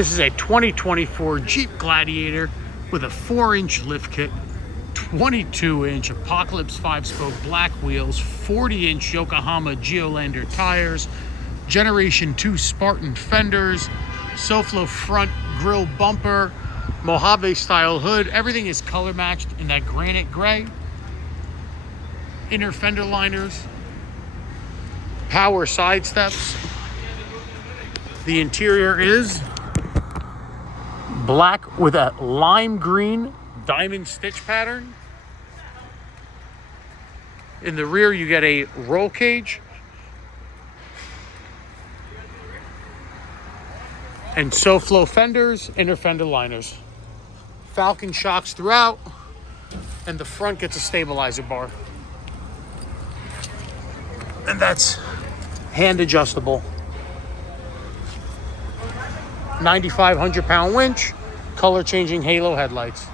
This is a 2024 Jeep Gladiator with a 4-inch lift kit, 22-inch Apocalypse 5-spoke black wheels, 40-inch Yokohama Geolander tires, Generation 2 Spartan fenders, SoFlo front grille bumper, Mojave style hood. Everything is color matched in that granite gray. Inner fender liners, power side steps. The interior is black with a lime green diamond stitch pattern. In the rear, you get a roll cage and SoFlo fenders, inner fender liners. Falcon shocks throughout, and the front gets a stabilizer bar. And that's hand adjustable. 9,500 pound winch, color changing halo headlights.